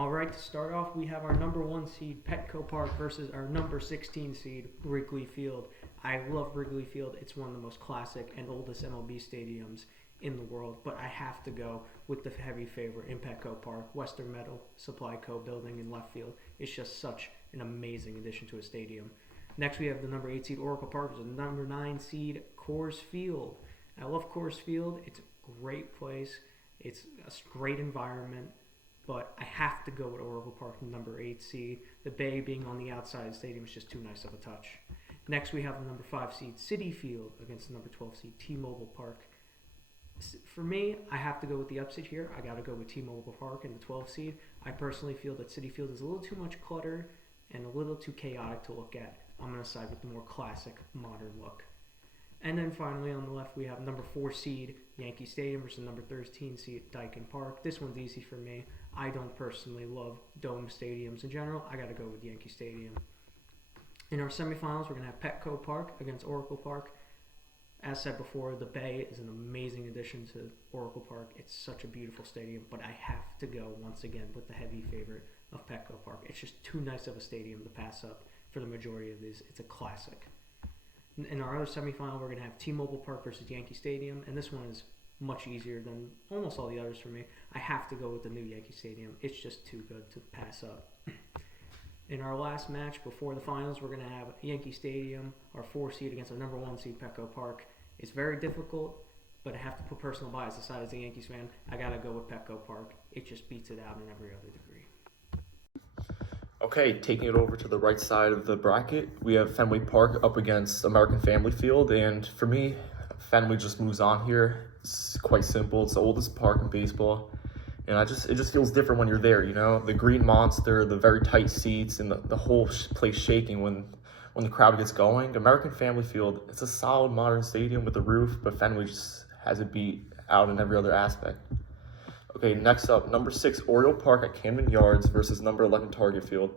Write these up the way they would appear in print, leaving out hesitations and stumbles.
All right, to start off, we have our number 1 seed Petco Park versus our number 16 seed Wrigley Field. I love Wrigley Field. It's one of the most classic and oldest MLB stadiums in the world, but I have to go with the heavy favorite in Petco Park, Western Metal Supply Co. building in left field. It's just such an amazing addition to a stadium. Next, we have the number 8 seed Oracle Park versus the number 9 seed Coors Field. I love Coors Field. It's a great place. It's a great environment, but I have to go with Oracle Park, the number 8 seed. The bay being on the outside of the stadium is just too nice of a touch. Next, we have the number 5 seed Citi Field against the number 12 seed T-Mobile Park. For me, I have to go with the upset here. I got to go with T-Mobile Park and the 12 seed. I personally feel that Citi Field is a little too much clutter and a little too chaotic to look at. I'm going to side with the more classic, modern look. And then finally on the left, we have number 4 seed Yankee Stadium versus number 13 seed Daikin Park. This one's easy for me. I don't personally love dome stadiums in general. I got to go with Yankee Stadium. In our semifinals, we're going to have Petco Park against Oracle Park. As said before, the Bay is an amazing addition to Oracle Park. It's such a beautiful stadium, but I have to go once again with the heavy favorite of Petco Park. It's just too nice of a stadium to pass up for the majority of these. It's a classic. In our other semifinal, we're going to have T-Mobile Park versus Yankee Stadium, and this one is much easier than almost all the others for me. I have to go with the new Yankee Stadium. It's just too good to pass up. In our last match before the finals, we're going to have Yankee Stadium, our 4 seed against our number 1 seed Petco Park. It's very difficult, but I have to put personal bias aside as a Yankees fan. I got to go with Petco Park. It just beats it out in every other degree. Okay, taking it over to the right side of the bracket, we have Fenway Park up against American Family Field, and for me, Fenway just moves on here. It's quite simple. It's the oldest park in baseball, and it just feels different when you're there, you know? The green monster, the very tight seats, and the whole place shaking when the crowd gets going. American Family Field, it's a solid modern stadium with a roof, but Fenway just has it beat out in every other aspect. Okay, next up, number 6, Oriole Park at Camden Yards versus number 11, Target Field.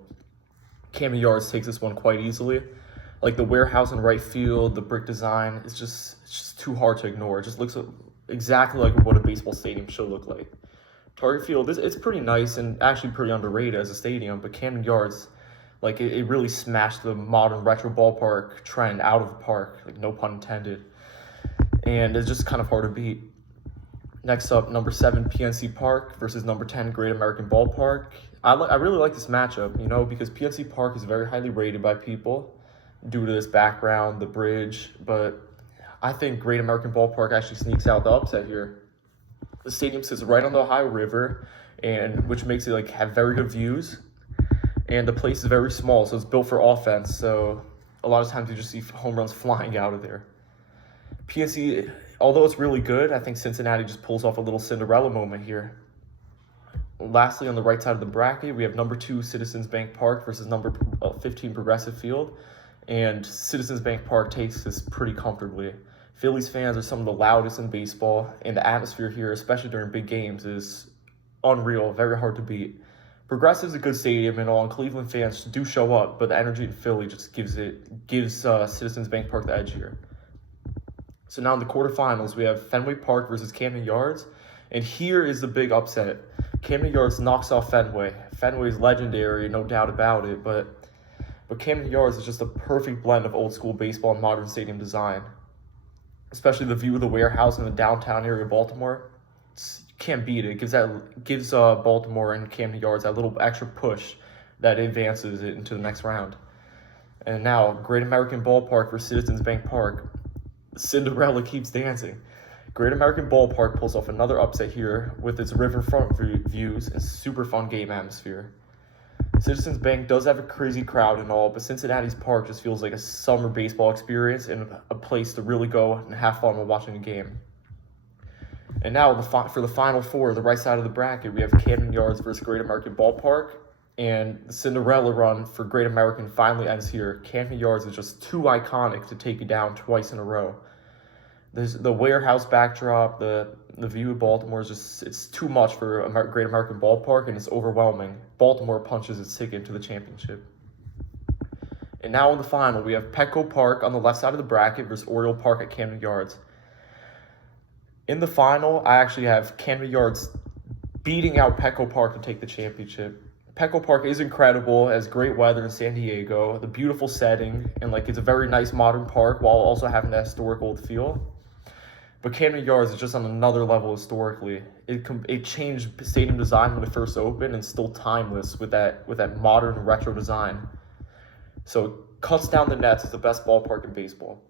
Camden Yards takes this one quite easily. Like the warehouse in right field, the brick design, it's just too hard to ignore. It just looks exactly like what a baseball stadium should look like. Target Field, it's pretty nice and actually pretty underrated as a stadium, but Camden Yards, like it really smashed the modern retro ballpark trend out of the park, like no pun intended. And it's just kind of hard to beat. Next up, number 7, PNC Park versus number 10, Great American Ballpark. I really like this matchup, you know, because PNC Park is very highly rated by people due to this background, the bridge, but I think Great American Ballpark actually sneaks out the upset here. The stadium sits right on the Ohio River, and which makes it like have very good views, and the place is very small, so it's built for offense, so a lot of times you just see home runs flying out of there. PNC, although it's really good, I think Cincinnati just pulls off a little Cinderella moment here. Lastly, on the right side of the bracket, we have number 2, Citizens Bank Park versus number 15, Progressive Field. And Citizens Bank Park takes this pretty comfortably. Phillies fans are some of the loudest in baseball, and the atmosphere here, especially during big games, is unreal, very hard to beat. Progressive's a good stadium and all, and Cleveland fans do show up, but the energy in Philly just gives Citizens Bank Park the edge here. So now in the quarterfinals, we have Fenway Park versus Camden Yards. And here is the big upset. Camden Yards knocks off Fenway. Fenway is legendary, no doubt about it, but Camden Yards is just a perfect blend of old school baseball and modern stadium design. Especially the view of the warehouse in the downtown area of Baltimore. You can't beat it. It gives Baltimore and Camden Yards that little extra push that advances it into the next round. And now, Great American Ballpark for Citizens Bank Park. Cinderella keeps dancing. Great American Ballpark pulls off another upset here with its riverfront views and super fun game atmosphere. Citizens Bank does have a crazy crowd and all, but Cincinnati's park just feels like a summer baseball experience and a place to really go and have fun while watching a game. And now for the Final Four, the right side of the bracket, we have Camden Yards versus Great American Ballpark. And the Cinderella run for Great American finally ends here. Camden Yards is just too iconic to take it down twice in a row. There's the warehouse backdrop, the view of Baltimore is just, it's too much for Great American Ballpark, and it's overwhelming. Baltimore punches its ticket to the championship. And now in the final, we have Petco Park on the left side of the bracket versus Oriole Park at Camden Yards. In the final, I actually have Camden Yards beating out Petco Park to take the championship. Petco Park is incredible. It has great weather in San Diego, the beautiful setting, and like it's a very nice modern park while also having that historic old feel. But Camden Yards is just on another level historically. It changed stadium design when it first opened and still timeless with that modern retro design. So it cuts down the nets. It's the best ballpark in baseball.